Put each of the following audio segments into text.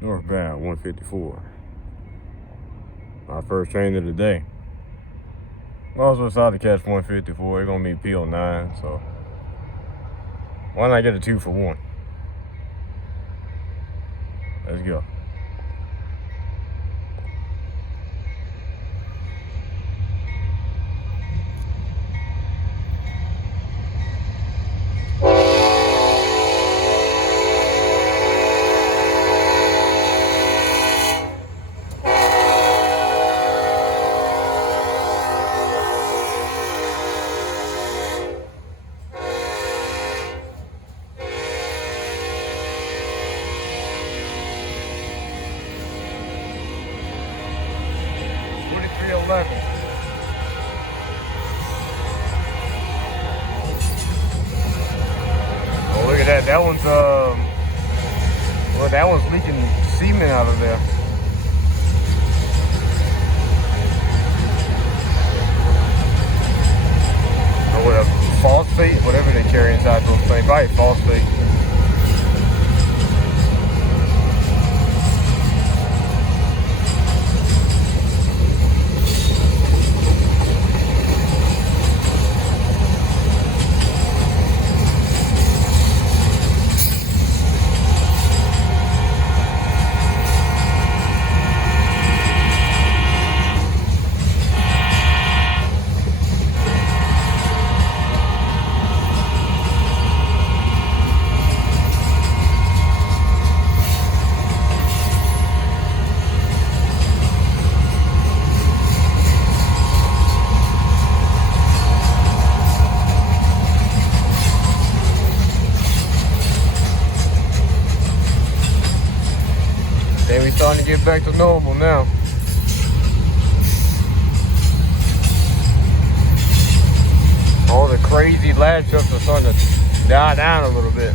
Northbound 154. My first train of the day. I'm also decided to catch 154. It's gonna be P09, so why not get a 2 for 1? Let's go. Oh, look at that. That one's well, that one's leaking semen out of there. Or whatever, phosphate, whatever they carry inside those things. Probably phosphate. Then we starting to get back to normal now. All the crazy lad trucks are starting to die down a little bit.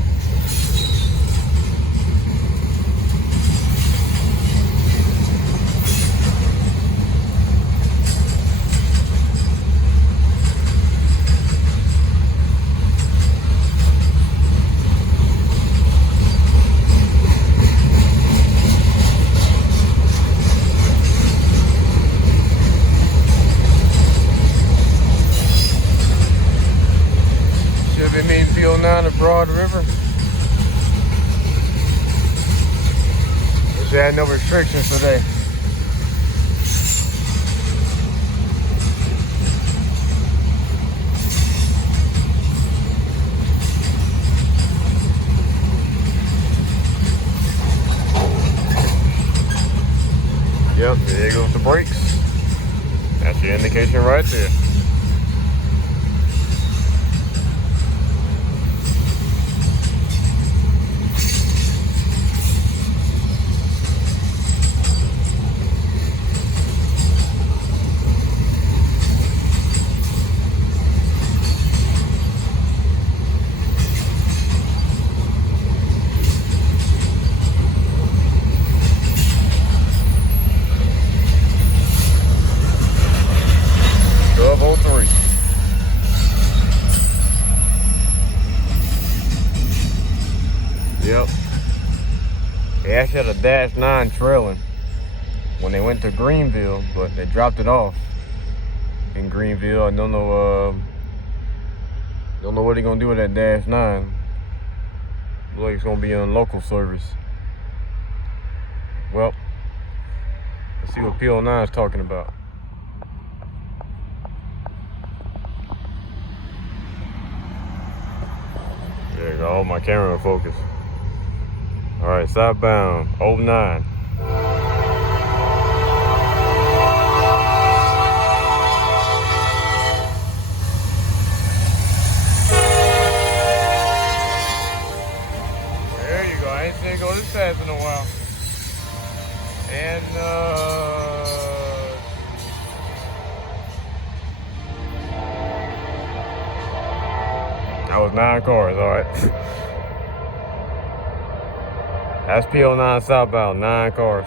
P09 to Broad River. They had no restrictions today. Yep, there goes the brakes. That's your indication right there. Yep. They actually had a -9 trailing when they went to Greenville, but they dropped it off in Greenville. I don't know what they're gonna do with that -9. Looks like it's gonna be on local service. Well, let's see what P09 is talking about. There you go, my camera in focus. All right, southbound 09. There you go. I ain't seen it go this fast in a while. And that was 9 cars. All right. That's P09 southbound, 9 cars,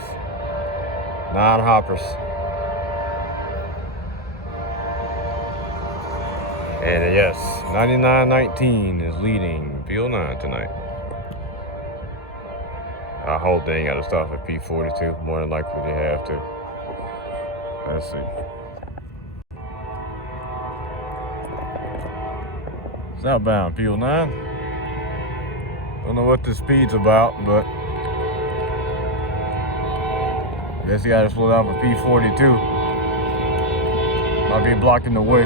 9 hoppers. And yes, 9919 is leading P09 tonight. I hope they ain't got to stop at P42. More than likely they have to. Let's see. Southbound P09. Don't know what the speed's about, but I guess you gotta slow down for P42. Might be blocking the way.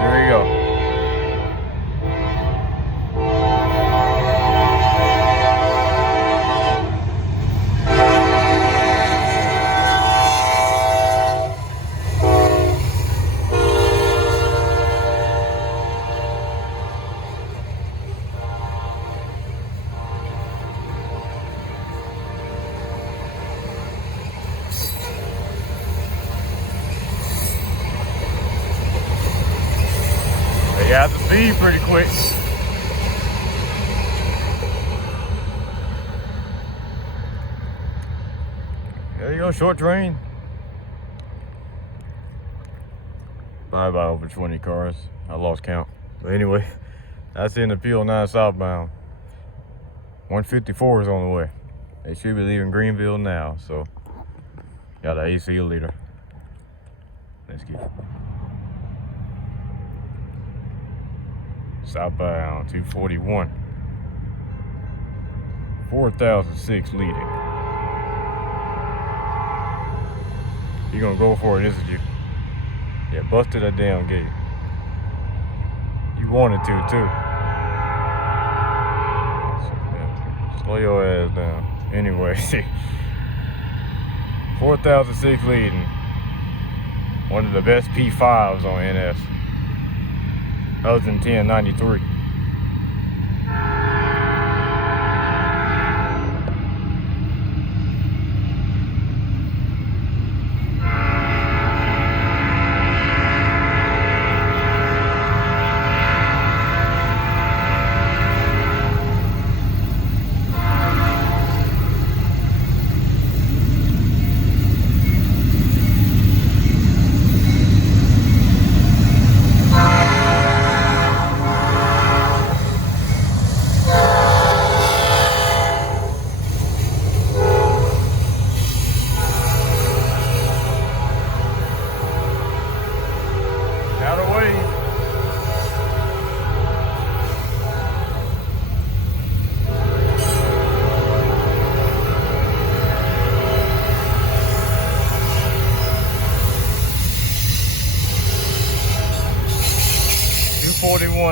Here we go. They got the speed pretty quick. There you go, short train. Probably about over 20 cars. I lost count. But anyway, that's in the P09 southbound. 154 is on the way. They should be leaving Greenville now, so got an AC leader. Let's get it. Southbound 241. 4006 leading. You gonna go for it, isn't you? Yeah, busted that damn gate. You wanted to too. Slow your ass down. Anyway, 4006 leading. One of the best P5s on NS. Other than 1093.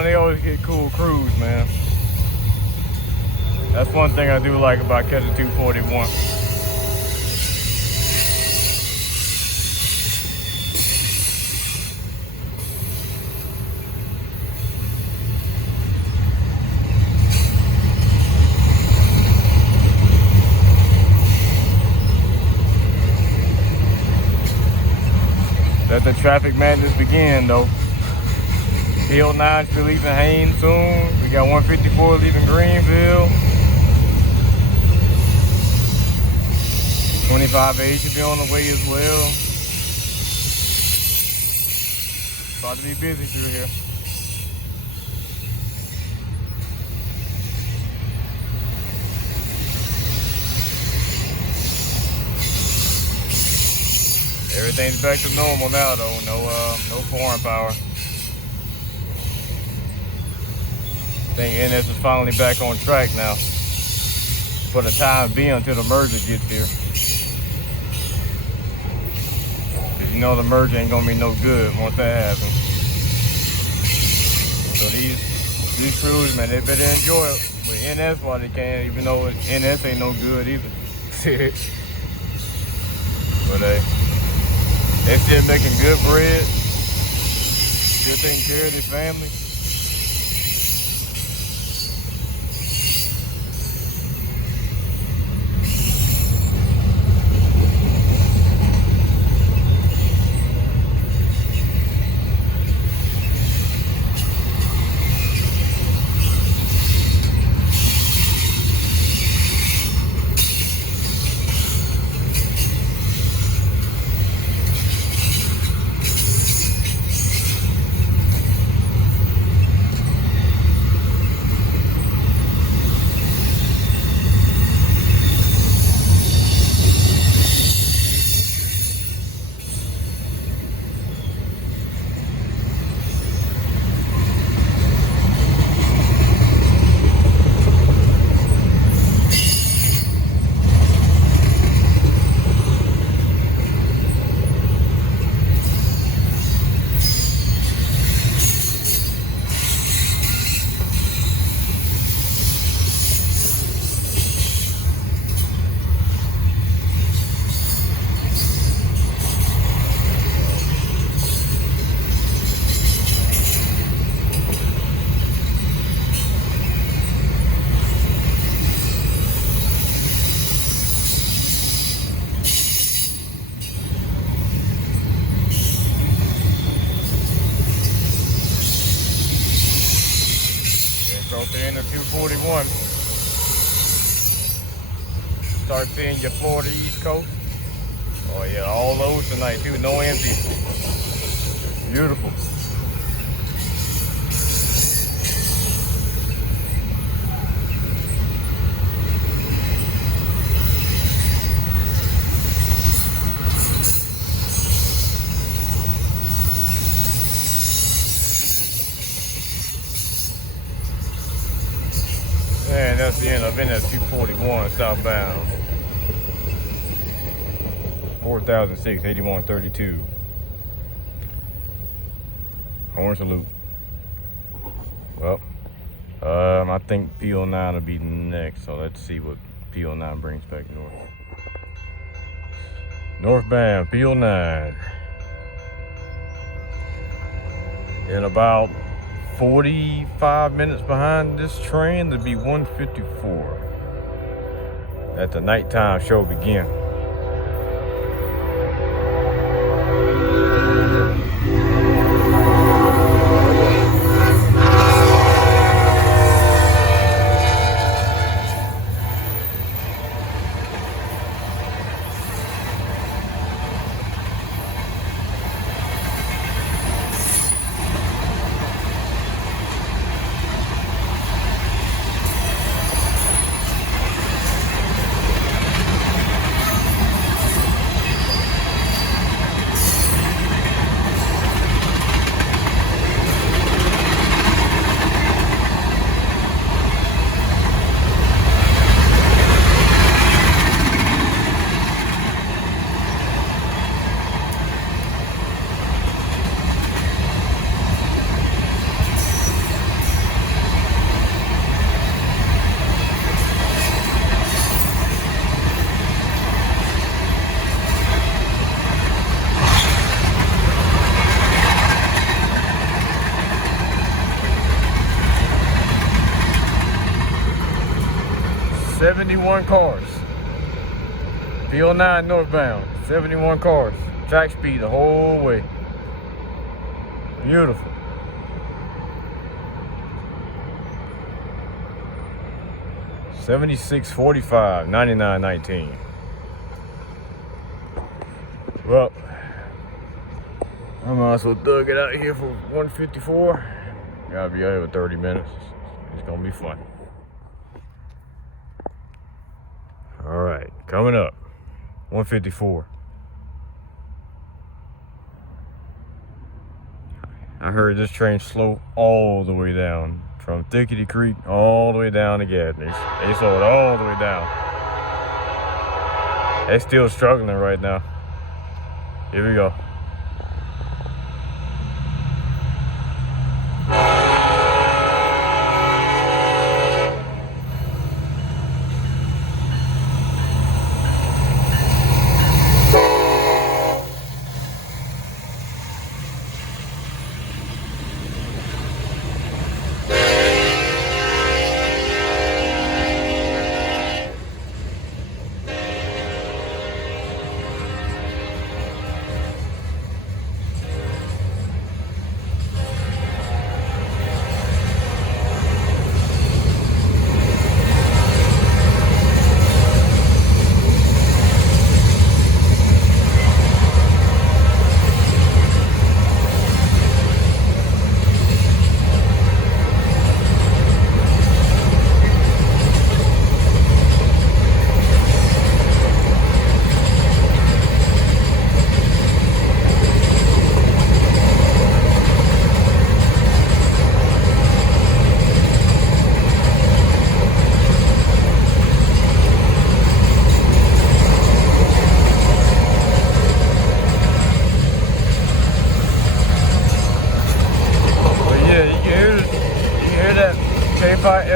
They always get cool crews, man. That's one thing I do like about catching 241. Let the traffic madness begin, though. P09 should be leaving Haines soon. We got 154 leaving Greenville. 25A should be on the way as well. About to be busy through here. Everything's back to normal now, though. No foreign power. I think NS is finally back on track now. For the time being, until the merger gets here. Cause you know the merger ain't gonna be no good once that happens. So these crews, man, they better enjoy it with NS while they can, even though NS ain't no good either. But they still making good bread, still taking care of their family. 241. Start seeing your Florida East Coast. Oh yeah, all those tonight too, no empty. Beautiful. And that's the end. I've been at 241 southbound. 4006, 8132. Horn salute. Well, I think PO9 will be next, so let's see what PO9 brings back north. Northbound, PO9. In about 45 minutes behind this train, to be 154. Let the nighttime show begin. Cars. PO9 northbound, 71 cars. Track speed the whole way. Beautiful. $76.45, $99.19. Well, I might as well thug it out here for 154. Gotta be out here with 30 minutes. It's gonna be fun. All right, coming up, 154. I heard this train slow all the way down from Thickety Creek all the way down to Gaffney. They slowed all the way down. They're still struggling right now. Here we go.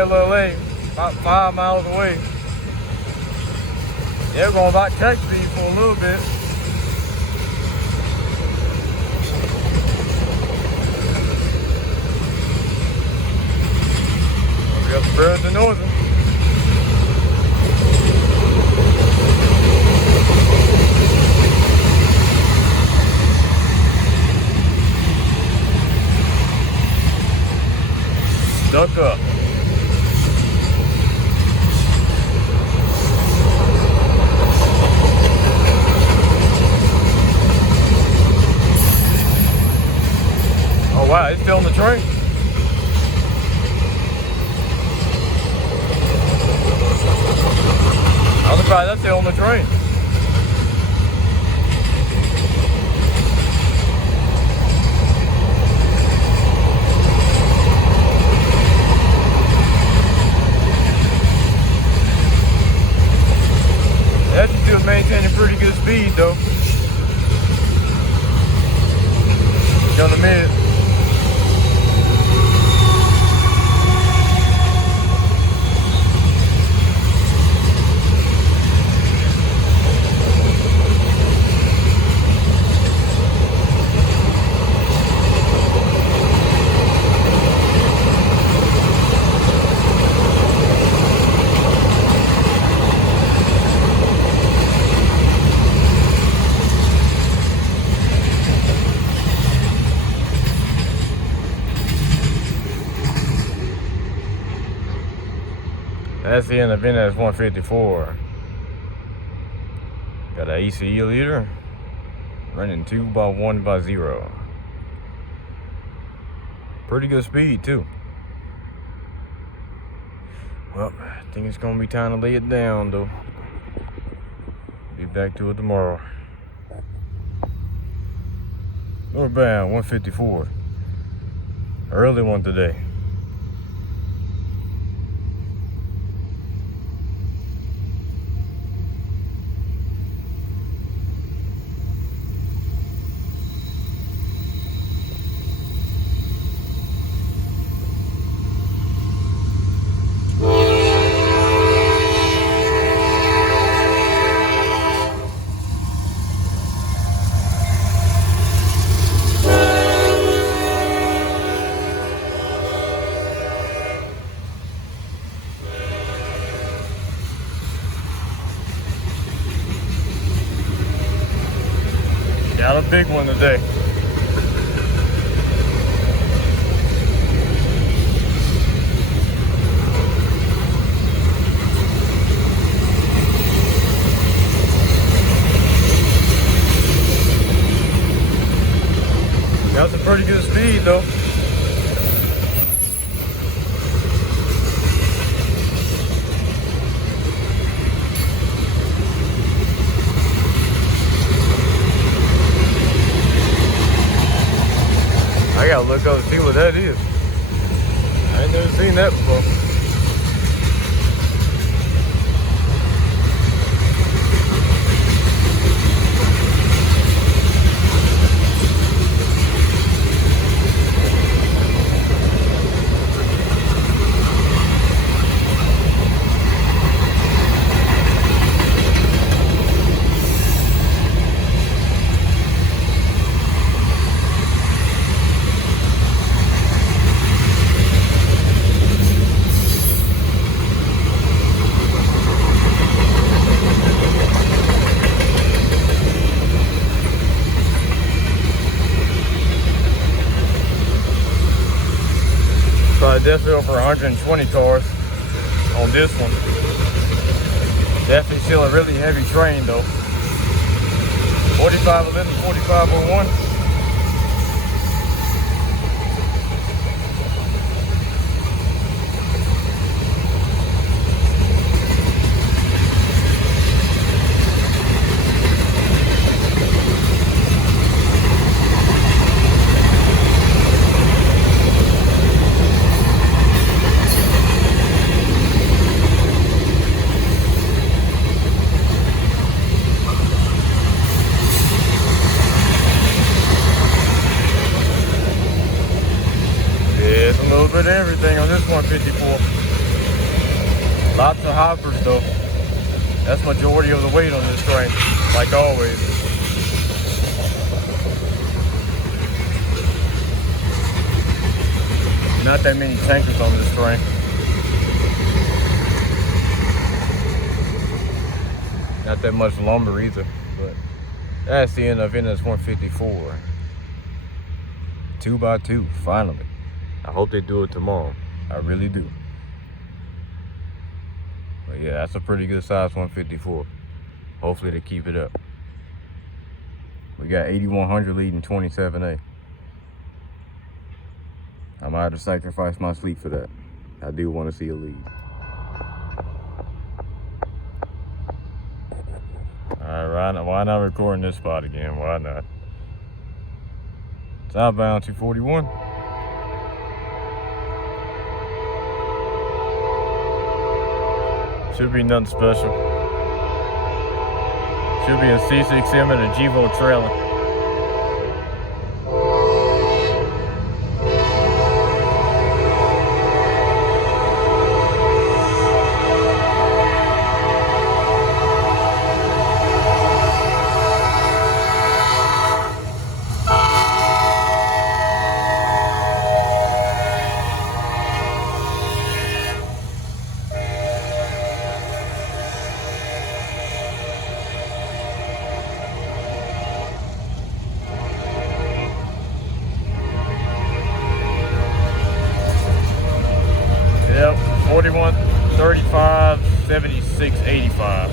LLA, about 5 miles away. They're going about track speed for a little bit. We got the birds and northern. Stuck up. surprised that's still on the train. That's still maintaining pretty good speed though. On the mid. That's the end of NS 154. Got an ECE leader running 2x1x0. Pretty good speed too. Well, I think it's gonna be time to lay it down though. Be back to it tomorrow. Northbound 154. Early one today. Got a big one today. Got some pretty good speed though. I gotta look up and see what that is. I ain't never seen that before. Definitely over 120 cars on this one. Definitely still a really heavy train though. 4511, 4501. Everything on this 154. Lots of hoppers though. That's majority of the weight on this train, like always. Not that many tankers on this train. Not that much lumber either, but that's the end of NS 154. 2x2, finally. I hope they do it tomorrow. I really do. But yeah, that's a pretty good size 154. Hopefully they keep it up. We got 8100 leading 27A. I might have to sacrifice my sleep for that. I do want to see a lead. Alright, why not recording this spot again? Why not? Southbound 241. Should be nothing special. Should be a C6M and a Gevo trailer. Yep, 41, 35, 76, 85.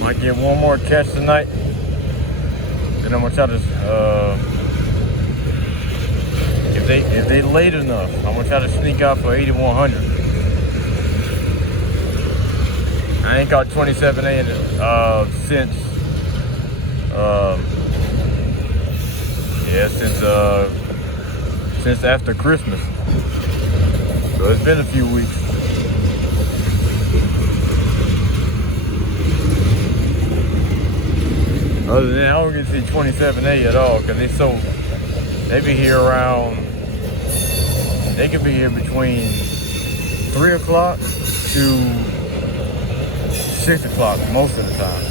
Might get one more catch tonight. Then I'm gonna try to, if they late enough, I'm gonna try to sneak out for 8100. I ain't caught 27A since after Christmas. So it's been a few weeks. Other than that, I don't get to see 27A at all because they be here around, they could be here between 3 o'clock to 6 o'clock most of the time.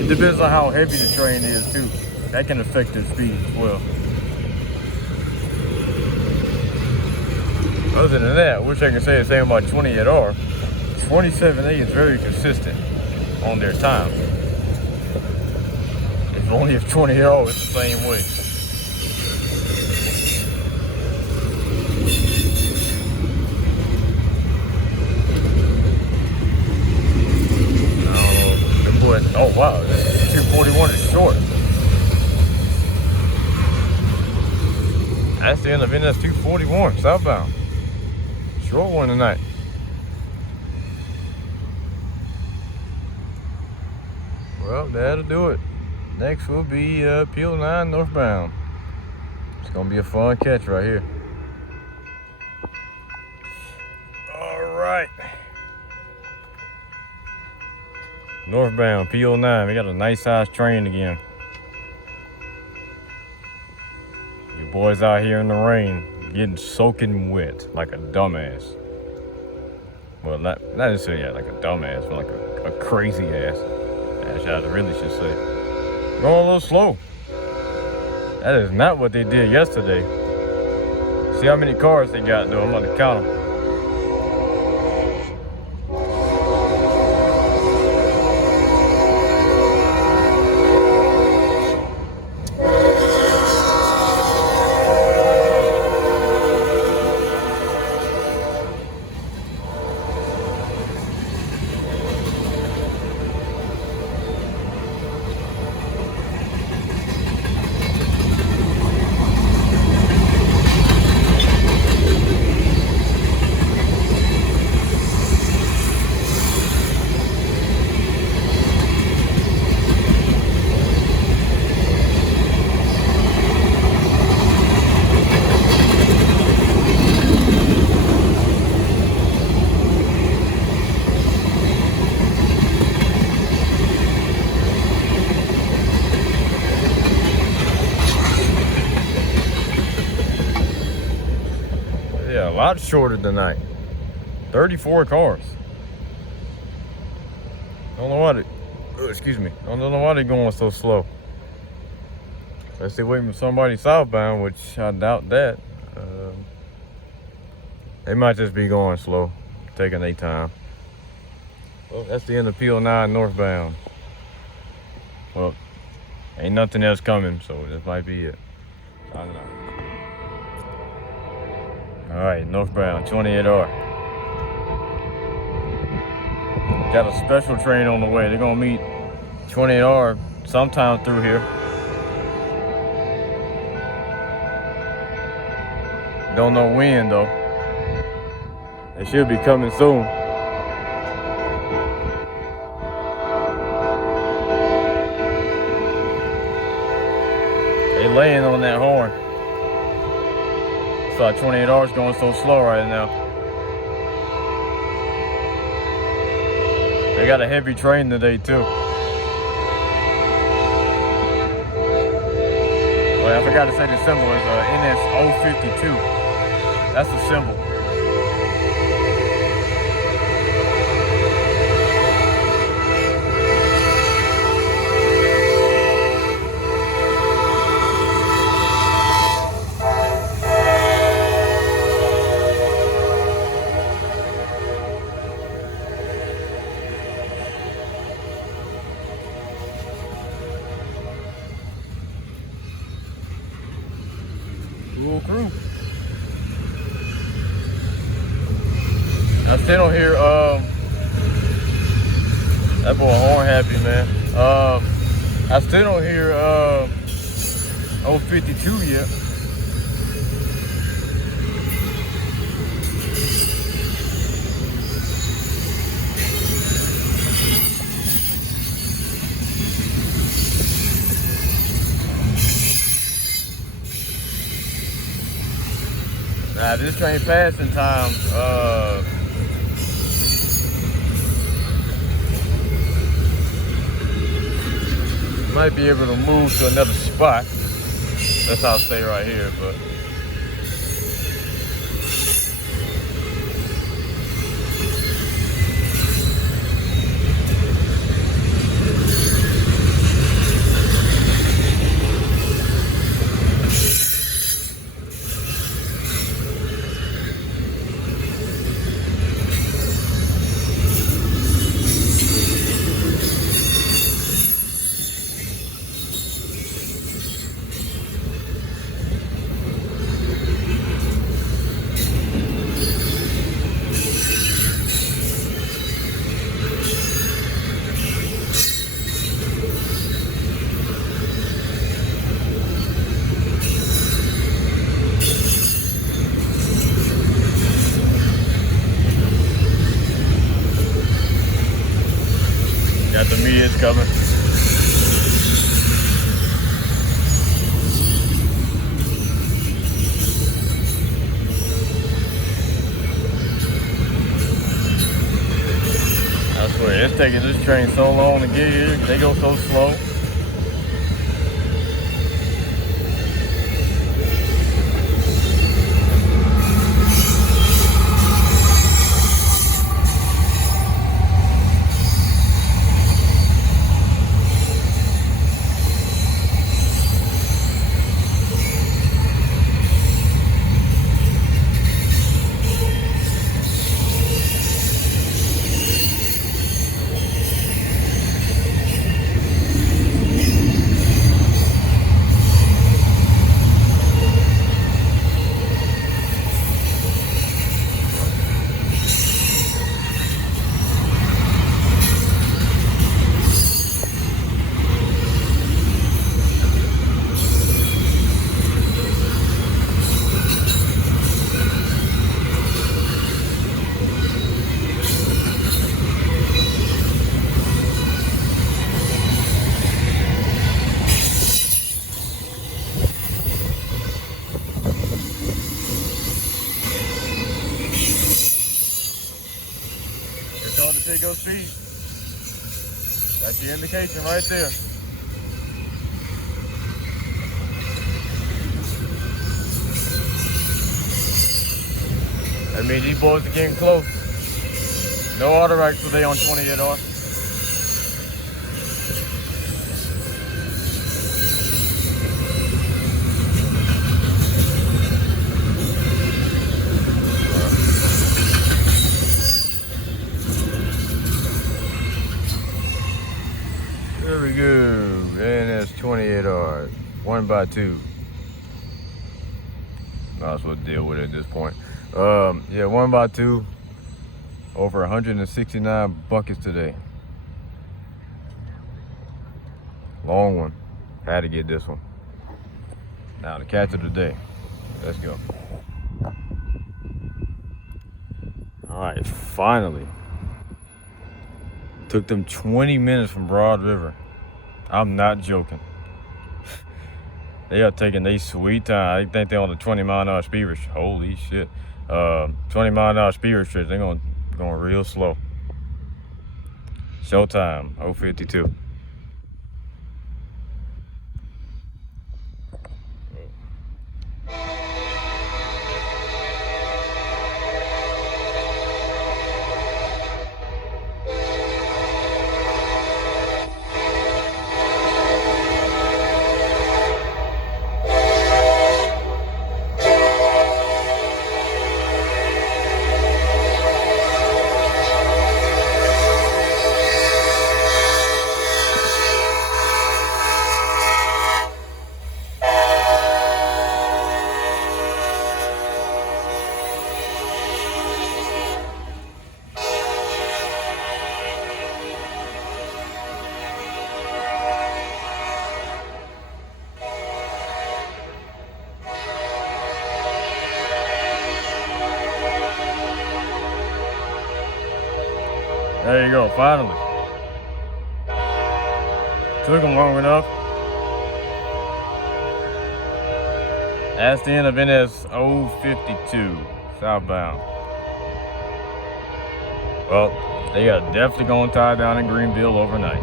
It depends on how heavy the train is too. That can affect the speed as well. Other than that, I wish I could say the same about 28R. 27A is very consistent on their time. If only if 28R is the same way. Oh wow, 241 is short. That's the end of NS 241 southbound. Short one tonight. Well, that'll do it. Next will be Piedmont northbound. It's gonna be a fun catch right here. All right. Northbound, P09, we got a nice size train again. You boys out here in the rain, getting soaking wet like a dumbass. Well, not necessarily like a dumbass, but like a crazy ass. That's how I really should say. Going a little slow. That is not what they did yesterday. See how many cars they got though, I'm gonna count them. lot shorter tonight. 34 cars. Don't know why they, excuse me. Don't know why they're going so slow. Unless they're waiting for somebody southbound, which I doubt that. They might just be going slow, taking their time. Well, that's the end of PO9 northbound. Well, ain't nothing else coming, so this might be it. I don't know. All right, northbound, 28R. Got a special train on the way. They're gonna meet 28R sometime through here. Don't know when though. They should be coming soon. They laying on that horn. That's why 28R's going so slow right now. They got a heavy train today too. Well, I forgot to say the symbol is NS052. That's the symbol. Cool crew. I still don't hear that boy horn happy, man. I still don't hear 052 yet. Nah, this train passed in time. Might be able to move to another spot. That's how I'll stay right here, but. Got the medians coming. I swear, it's taking this train so long to get here. They go so slow. Told to take your speed. That's your indication right there. I mean, these boys are getting close. No auto racks today on 28R. There we go. And that's 28R. 1x2. Might as well deal with it at this point. Yeah, 1x2. Over 169 buckets today. Long one. Had to get this one. Now the catch of the day. Let's go. All right, finally. Took them 20 minutes from Broad River. I'm not joking. They are taking their sweet time. I think they're on the 20-mile-an-hour speed restriction. Holy shit. 20-mile-an-hour speed restriction. They're going real slow. Showtime, 052. There you go, finally. Took them long enough. That's the end of NS 052, southbound. Well, they are definitely gonna tie down in Greenville overnight.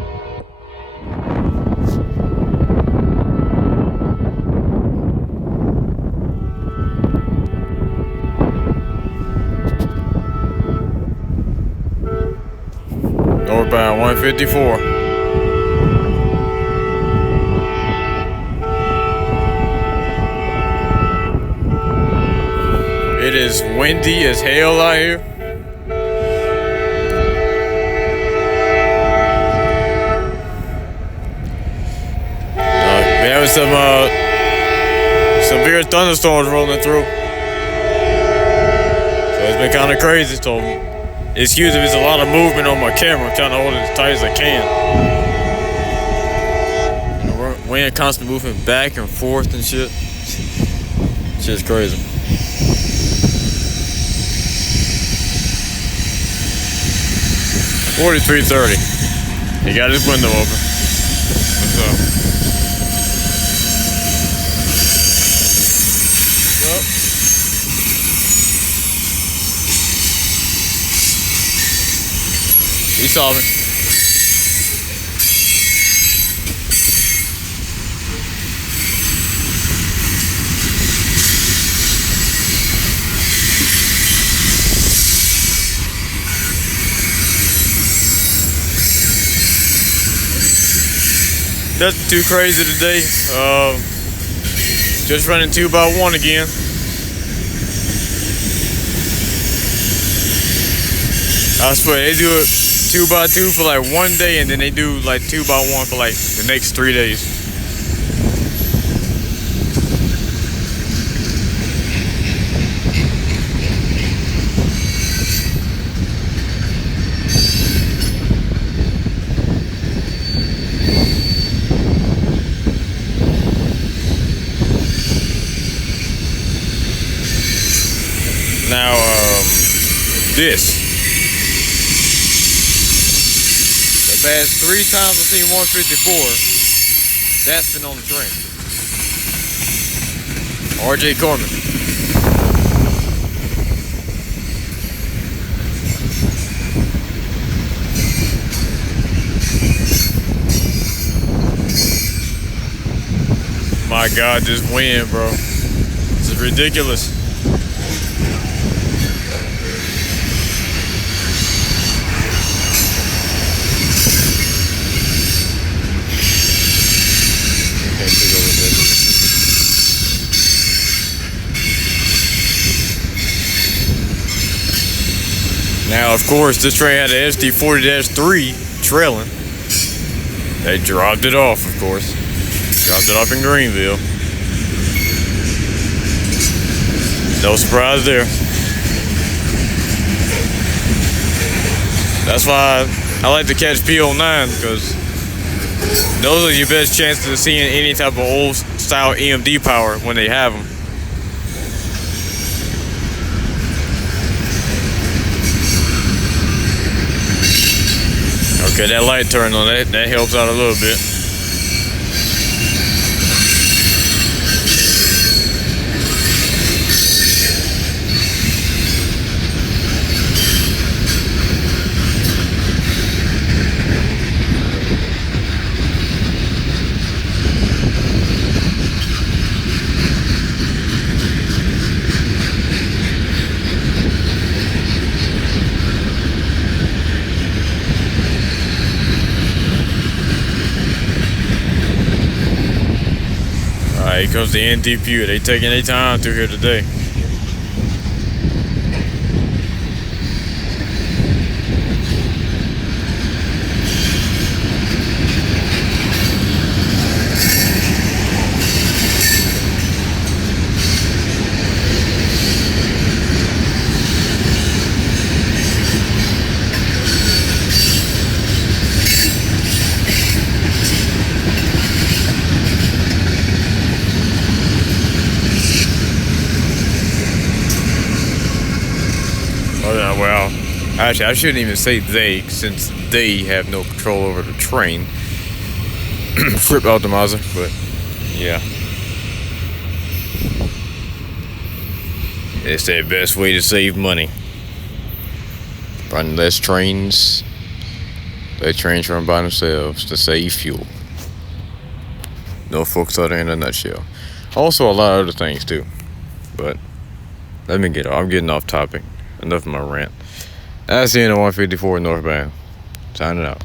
Northbound 154. It is windy as hell out here. We're having some severe thunderstorms rolling through. So it's been kind of crazy. So excuse if there's a lot of movement on my camera. I'm trying to hold it as tight as I can. The wind constantly moving back and forth and shit. Shit's crazy. $43.30. He got his window open. What's up? Well, he saw me. Nothing too crazy today. Just running 2x1 again. I swear they do it 2x2 for like one day, and then they do like 2x1 for like the next 3 days. Now, this. The past 3 times I've seen 154, that's been on the train. RJ Corman. My God, this wind, bro. This is ridiculous. Of course, this train had a SD40-3 trailing. They dropped it off, of course. Dropped it off in Greenville. No surprise there. That's why I like to catch P09, because those are your best chances of seeing any type of old style EMD power when they have them. Okay, that light turned on. That helps out a little bit. Here comes the Dpus. They taking their time through here today. Well, actually, I shouldn't even say they, since they have no control over the train. Flip optimizer, but yeah. It's the best way to save money. Run less trains. Let trains run by themselves to save fuel. Norfolk Southern in a nutshell. Also, a lot of other things too. But I'm getting off topic. Enough of my rant. That's the end of 154 northbound. Signing out.